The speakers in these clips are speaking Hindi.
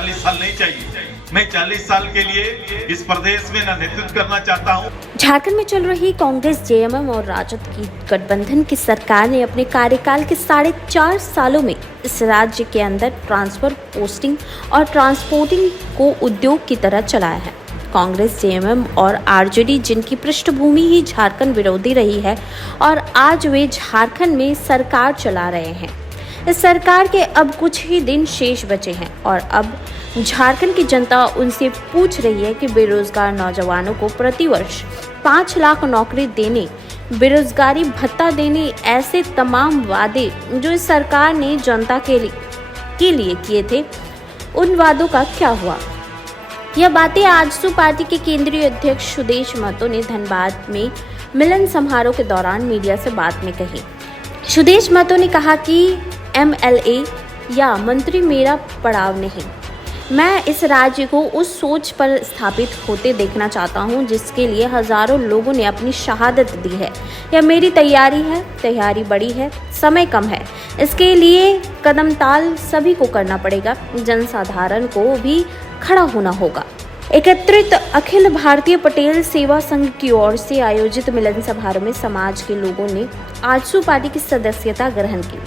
40 साल नहीं चाहिए। मैं 40 साल के लिए इस प्रदेश में नेतृत्व करना चाहता हूँ। झारखंड में चल रही कांग्रेस, जेएमएम और राजद की गठबंधन की सरकार ने अपने कार्यकाल के 4.5 सालों में इस राज्य के अंदर ट्रांसफर, पोस्टिंग और ट्रांसपोर्टिंग को उद्योग की तरह चलाया है। कांग्रेस, जेएमएम और आरजेडी, जिनकी पृष्ठभूमि ही झारखंड विरोधी रही है और आज वे झारखंड में सरकार चला रहे हैं। इस सरकार के अब कुछ ही दिन शेष बचे हैं और अब झारखंड की जनता उनसे पूछ रही है कि बेरोजगार नौजवानों को प्रतिवर्ष 5 लाख नौकरी देने, बेरोजगारी भत्ता देने, ऐसे तमाम वादे जो इस सरकार ने जनता के लिए किए थे, उन वादों का क्या हुआ। यह बातें आजसू पार्टी के केंद्रीय अध्यक्ष सुदेश महतो ने धनबाद में मिलन समारोह के दौरान मीडिया से बात में कही। सुदेश महतो ने कहा कि एमएलए या मंत्री मेरा पड़ाव नहीं, मैं इस राज्य को उस सोच पर स्थापित होते देखना चाहता हूं जिसके लिए हजारों लोगों ने अपनी शहादत दी है। यह मेरी तैयारी है, तैयारी बड़ी है, समय कम है, इसके लिए कदम ताल सभी को करना पड़ेगा, जनसाधारण को भी खड़ा होना होगा। एकत्रित अखिल भारतीय पटेल सेवा संघ की ओर से आयोजित मिलन समारोह में समाज के लोगों ने आजसू पार्टी की सदस्यता ग्रहण की।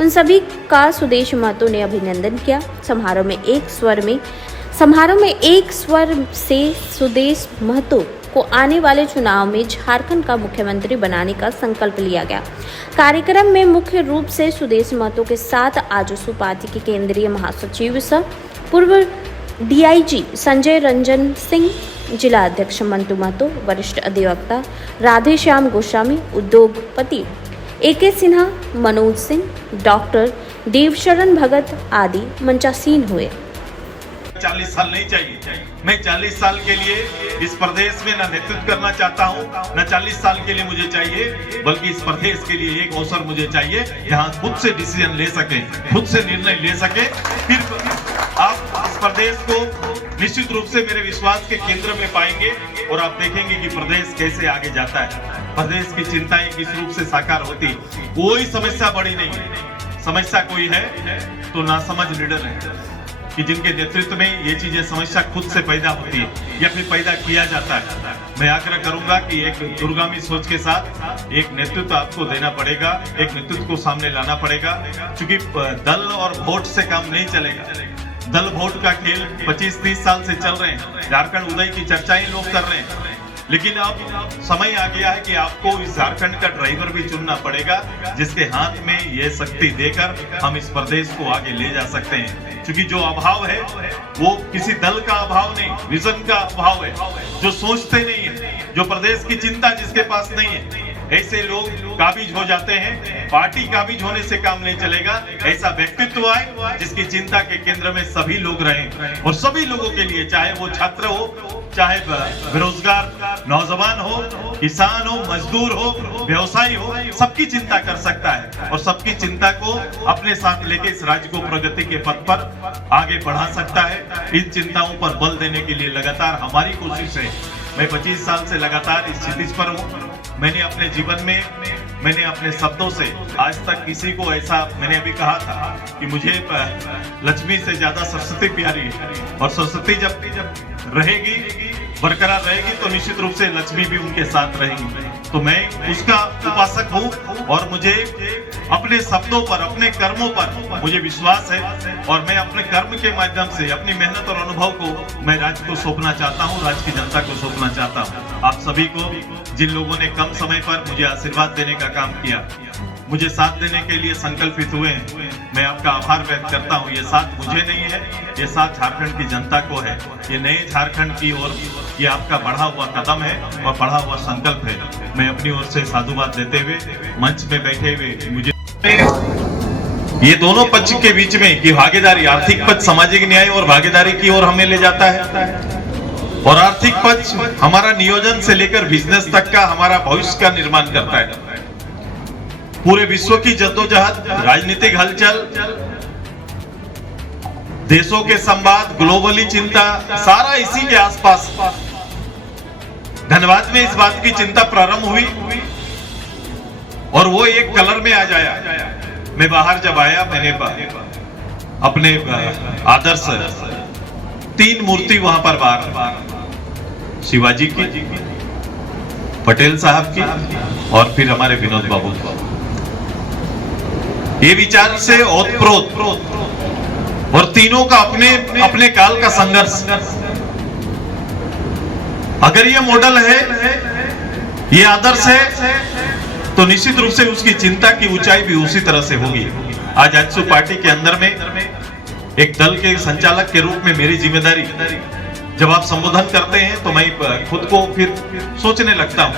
उन सभी का सुदेश महतो ने अभिनंदन किया। समारोह में एक स्वर से सुदेश महतो को आने वाले चुनाव में झारखंड का मुख्यमंत्री बनाने का संकल्प लिया गया। कार्यक्रम में मुख्य रूप से सुदेश महतो के साथ आजसू पार्टी के केंद्रीय महासचिव सह पूर्व डीआईजी संजय रंजन सिंह, जिला अध्यक्ष मंटू महतो, वरिष्ठ अधिवक्ता राधेश्याम गोस्वामी, उद्योगपति एके सिन्हा, मनोज सिंह, डॉक्टर देवशरण भगत आदि मंचासीन हुए। 40 साल नहीं चाहिए। मैं 40 साल के लिए इस प्रदेश में नेतृत्व करना चाहता हूँ। न 40 साल के लिए मुझे चाहिए, बल्कि इस प्रदेश के लिए एक अवसर मुझे चाहिए जहाँ खुद से डिसीजन ले सके, खुद से निर्णय ले सके। फिर आप इस प्रदेश को निश्चित रूप से मेरे विश्वास के केंद्र में पाएंगे और आप देखेंगे कि प्रदेश कैसे आगे जाता है। प्रदेश की चिंताएं किस रूप से साकार होती। कोई समस्या बड़ी नहीं है। समस्या कोई है तो नासमझ लीडर है कि जिनके नेतृत्व में ये चीजें समस्या खुद से पैदा होती है या फिर पैदा किया जाता है। मैं आग्रह करूंगा कि एक दूरगामी सोच के साथ एक नेतृत्व आपको देना पड़ेगा, एक नेतृत्व को सामने लाना पड़ेगा, क्योंकि दल और वोट से काम नहीं चलेगा। दल वोट का खेल 25-30 साल से चल रहे हैं। झारखंड उदय की चर्चाएं लोग कर रहे हैं, लेकिन अब समय आ गया है कि आपको इस झारखंड का ड्राइवर भी चुनना पड़ेगा जिसके हाथ में ये शक्ति देकर हम इस प्रदेश को आगे ले जा सकते हैं। क्योंकि जो अभाव है वो किसी दल का अभाव नहीं, विजन का अभाव है। जो सोचते नहीं है, जो प्रदेश की चिंता जिसके पास नहीं है, ऐसे लोग काबिज हो जाते हैं। पार्टी काबिज होने से काम नहीं चलेगा। ऐसा व्यक्तित्व आए जिसकी चिंता के केंद्र में सभी लोग रहें और सभी लोगों के लिए, चाहे वो छात्र हो, चाहे बेरोजगार नौजवान हो, किसान हो, मजदूर हो, व्यवसायी हो, सबकी चिंता कर सकता है और सबकी चिंता को अपने साथ लेके इस राज्य को प्रगति के पथ पर आगे बढ़ा सकता है। इन चिंताओं पर बल देने के लिए लगातार हमारी कोशिश है। मैं 25 साल से लगातार इस क्षितिज पर हूँ। मैंने अपने जीवन में, मैंने अपने शब्दों से आज तक किसी को ऐसा, मैंने अभी कहा था कि मुझे लक्ष्मी से ज्यादा सरस्वती प्यारी है और सरस्वती जब रहेगी, बरकरार रहेगी तो निश्चित रूप से लक्ष्मी भी उनके साथ रहेगी। तो मैं उसका उपासक हूँ और मुझे अपने शब्दों पर, अपने कर्मों पर मुझे विश्वास है और मैं अपने कर्म के माध्यम से अपनी मेहनत और अनुभव को मैं राज्य को सौंपना चाहता हूँ, राज्य की जनता को सौंपना चाहता हूँ। आप सभी को, जिन लोगों ने कम समय पर मुझे आशीर्वाद देने का काम किया, मुझे साथ देने के लिए संकल्पित हुए, मैं आपका आभार व्यक्त करता हूँ। ये साथ मुझे नहीं है, ये साथ झारखंड की जनता को है। ये नए झारखंड की ओर ये आपका बढ़ा हुआ कदम है और बढ़ा हुआ संकल्प है। मैं अपनी ओर से साधुवाद देते हुए मंच में बैठे हुए मुझे ये दोनों पक्ष के बीच में की भागीदारी, आर्थिक पक्ष सामाजिक न्याय और भागीदारी की ओर हमें ले जाता है और आर्थिक पक्ष हमारा नियोजन से लेकर बिजनेस तक का हमारा भविष्य का निर्माण करता है। पूरे विश्व की जद्दोजहद, राजनीतिक हलचल, देशों के संवाद, ग्लोबली चिंता, सारा इसी के आसपास। धनबाद में इस बात की चिंता प्रारंभ हुई और वो एक कलर में आ जाया। मैं बाहर जब आया, मैंने अपने आदर्श तीन मूर्ति वहां पर बार शिवाजी की, पटेल साहब की और फिर हमारे विनोद बाबू की। ये विचार से ओतप्रोत और तीनों का अपने अपने काल का संघर्ष। अगर ये मॉडल है, ये आदर्श है, तो निश्चित रूप से उसकी चिंता की ऊंचाई भी उसी तरह से होगी। आज आजसू पार्टी के अंदर में एक दल के संचालक के रूप में मेरी जिम्मेदारी, जब आप संबोधन करते हैं तो मैं खुद को फिर सोचने लगता हूं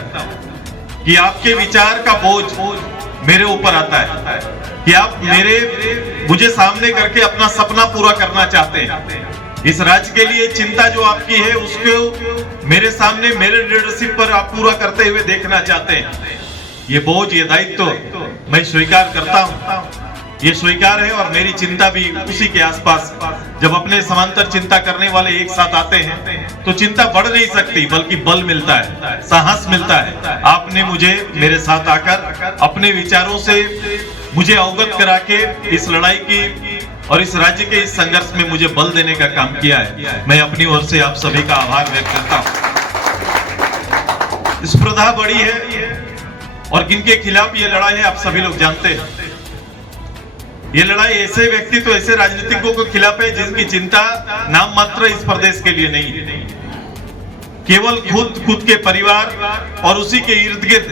कि आपके विचार का बोझ मेरे ऊपर आता है कि आप मुझे सामने करके अपना सपना पूरा करना चाहते हैं। इस राज्य के लिए चिंता जो आपकी है उसको मेरे सामने, मेरे लीडरशिप पर आप पूरा करते हुए देखना चाहते हैं। ये बोझ, ये दायित्व मैं स्वीकार करता हूं, ये स्वीकार है। और मेरी चिंता भी उसी के आसपास, जब अपने समांतर चिंता करने वाले एक साथ आते हैं तो चिंता बढ़ नहीं सकती, बल्कि बल मिलता है, साहस मिलता है। आपने मुझे मेरे साथ आकर अपने विचारों से मुझे अवगत करा के इस लड़ाई की और इस राज्य के इस संघर्ष में मुझे बल देने का काम किया है। मैं अपनी ओर से आप सभी का आभार व्यक्त करता हूं। स्पर्धा बड़ी है और किनके खिलाफ ये लड़ाई है आप सभी लोग जानते हैं। ये लड़ाई ऐसे व्यक्तित्व, ऐसे राजनीतिकों के खिलाफ है जिनकी चिंता नाम मात्र इस प्रदेश के लिए नहीं है, केवल खुद के परिवार और उसी के इर्द गिर्द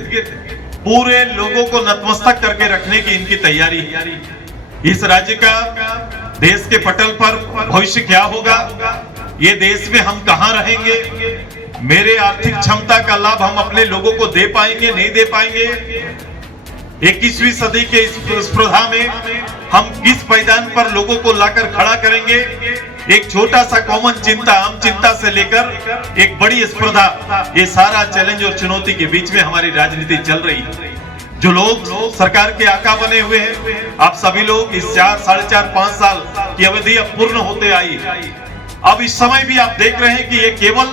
पूरे लोगों को नतमस्तक करके रखने की इनकी तैयारी है। इस राज्य का देश के पटल पर भविष्य क्या होगा, ये देश में हम कहां रहेंगे, मेरे आर्थिक क्षमता का लाभ हम अपने लोगों को दे पाएंगे, नहीं दे पाएंगे, 21वीं सदी के इस स्पर्धा में हम किस मैदान पर लोगों को लाकर खड़ा करेंगे। एक छोटा सा कॉमन चिंता, आम चिंता से लेकर एक बड़ी स्पर्धा, ये सारा चैलेंज और चुनौती के बीच में हमारी राजनीति चल रही है। जो लोग सरकार के आका बने हुए हैं, आप सभी लोग इस 4, 4.5, 5 साल की अवधि अब पूर्ण होते आई। अब इस समय भी आप देख रहे हैं कि ये केवल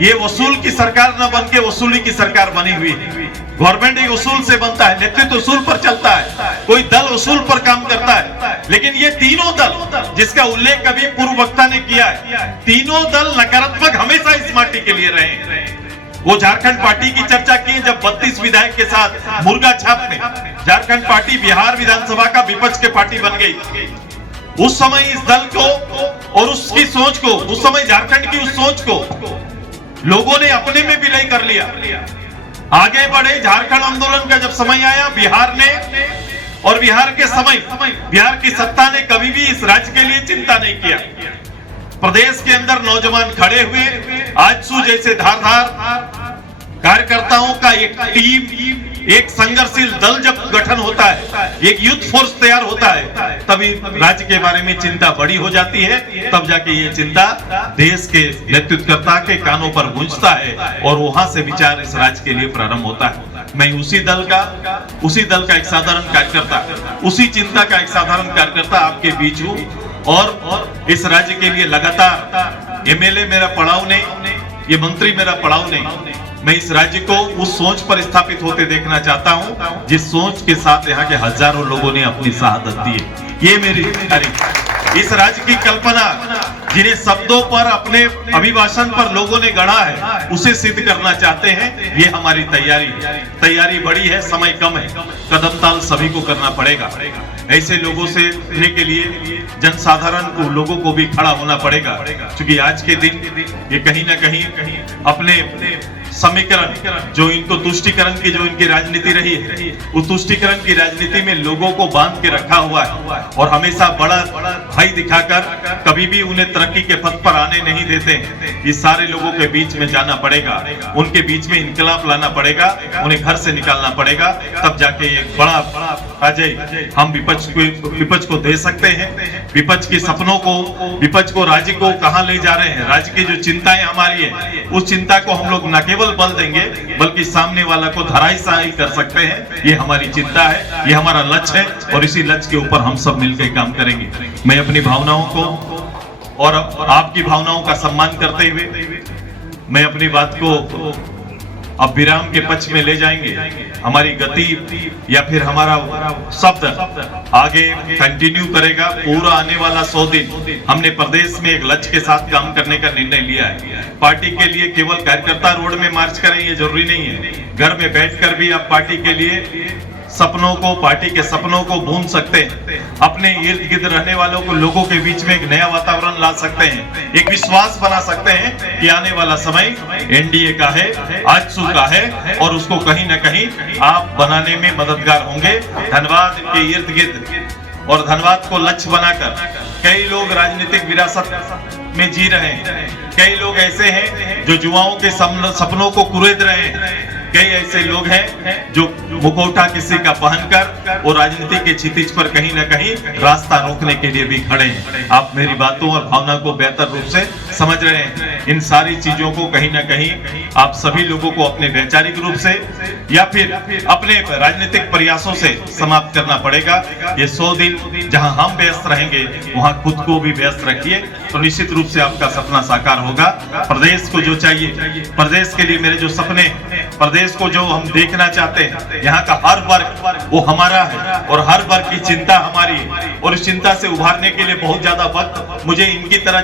ये वसूल की सरकार न बन के वसूली की सरकार बनी हुई है। गवर्नमेंट एक उसूल से बनता है, नेतृत्व उसूल पर चलता है, कोई दल उसूल पर काम करता है। लेकिन ये तीनों दल, जिसका उल्लेख कभी पूर्व वक्ता ने किया है, तीनों दल नकारात्मक हमेशा इस माटी के लिए रहे। वो झारखंड पार्टी की चर्चा की जब 32 विधायक के साथ मुर्गा छाप में झारखंड पार्टी बिहार विधानसभा का विपक्ष के पार्टी बन गई। उस समय इस दल को और उसकी सोच को, उस समय झारखंड की उस सोच को लोगों ने अपने में विलय कर लिया, आगे बढ़े। झारखंड आंदोलन का जब समय आया, बिहार ने और बिहार के समय बिहार की सत्ता ने कभी भी इस राज्य के लिए चिंता नहीं किया। प्रदेश के अंदर नौजवान खड़े हुए, आजसू जैसे धारदार कार्यकर्ताओं का एक टीम, एक संघर्षशील दल जब गठन होता है, एक यूथ फोर्स तैयार होता है, तभी राज्य के बारे में चिंता बड़ी हो जाती है। तब जाके ये चिंता देश के नेतृत्वकर्ता के कानों पर गूंजता है और वहां से विचार इस राज्य के लिए प्रारंभ होता है। मैं उसी दल का एक साधारण कार्यकर्ता, उसी चिंता का एक साधारण कार्यकर्ता आपके बीच हूँ और इस राज्य के लिए लगातार एमएलए मेरा पड़ाव नहीं, ये मंत्री मेरा पड़ाव नहीं। मैं इस राज्य को उस सोच पर स्थापित होते देखना चाहता हूं जिस सोच के साथ यहाँ के हजारों लोगों ने अपनी शहादत दी है। ये मेरी जिम्मेदारी। इस राज्य की कल्पना जिन्हें शब्दों पर, अपने अभिभाषण पर लोगों ने गढ़ा है, उसे सिद्ध करना चाहते हैं। ये हमारी तैयारी बड़ी है, समय कम है, कदम ताल सभी को करना पड़ेगा। ऐसे लोगों से रहने के लिए जनसाधारण को, लोगों को भी खड़ा होना पड़ेगा, क्योंकि आज के दिन ये कहीं ना कहीं अपने समीकरण, जो इनको तुष्टीकरण की जो इनकी राजनीति रही है, उस तुष्टीकरण की राजनीति में लोगों को बांध के रखा हुआ है और हमेशा बड़ा भय दिखाकर कभी भी उन्हें तरक्की के पथ पर आने नहीं देते। इस सारे लोगों के बीच में जाना पड़ेगा, उनके बीच में इनकलाब लाना पड़ेगा, उन्हें घर से निकालना पड़ेगा, तब जाके एक बड़ा अजय हम विपक्ष को दे सकते हैं। विपक्ष के सपनों को, विपक्ष को, राज्य को कहां ले जा रहे हैं, राज्य की जो चिंताएं हमारी है, उस चिंता को हम लोग न केवल बल देंगे बल्कि सामने वाला को धराशायी कर सकते हैं। ये हमारी चिंता है, ये हमारा लक्ष्य है और इसी लक्ष्य के ऊपर हम सब मिलकर काम करेंगे। मैं अपनी भावनाओं को और आपकी भावनाओं का सम्मान करते हुए मैं अपनी बात को अब विराम के पक्ष में ले जाएंगे। हमारी गति या फिर हमारा शब्द आगे कंटिन्यू करेगा। पूरा आने वाला 100 दिन हमने प्रदेश में एक लक्ष्य के साथ काम करने का निर्णय लिया है। पार्टी के लिए केवल कार्यकर्ता रोड में मार्च करें ये जरूरी नहीं है। घर में बैठकर भी आप पार्टी के लिए सपनों को, पार्टी के सपनों को बूंद सकते हैं। अपने इर्द गिर्द रहने वालों को, लोगों के बीच में एक नया वातावरण ला सकते हैं। एक विश्वास बना सकते हैं कि आने वाला समय एनडीए का है, आजसू का है और उसको कहीं ना कहीं आप बनाने में मददगार होंगे। धन्यवाद इनके इर्द गिर्द और धन्यवाद को लक्ष्य बनाकर कई लोग राजनीतिक विरासत में जी रहे हैं। कई लोग ऐसे हैं जो युवाओं के सपनों को कुरेद रहे हैं। कई ऐसे लोग हैं जो मुखौटा किसी का पहनकर वो राजनीति के क्षितिज पर कहीं ना कहीं रास्ता रोकने के लिए भी खड़े हैं। आप मेरी बातों और भावना को बेहतर रूप से समझ रहे हैं। इन सारी चीजों को कहीं ना कहीं आप सभी लोगों को अपने वैचारिक रूप से या फिर अपने राजनीतिक प्रयासों से समाप्त करना पड़ेगा। ये 100 दिन जहां हम व्यस्त रहेंगे वहां खुद को भी व्यस्त रखिए, तो निश्चित रूप से आपका सपना साकार होगा। प्रदेश को जो चाहिए, प्रदेश के लिए मेरे जो सपने, प्रदेश को जो हम देखना चाहते हैं, यहाँ का हर वर्ग वो हमारा है और हर वर्ग की चिंता हमारी है और इस चिंता से उभारने के लिए बहुत ज्यादा वक्त मुझे इनकी तरह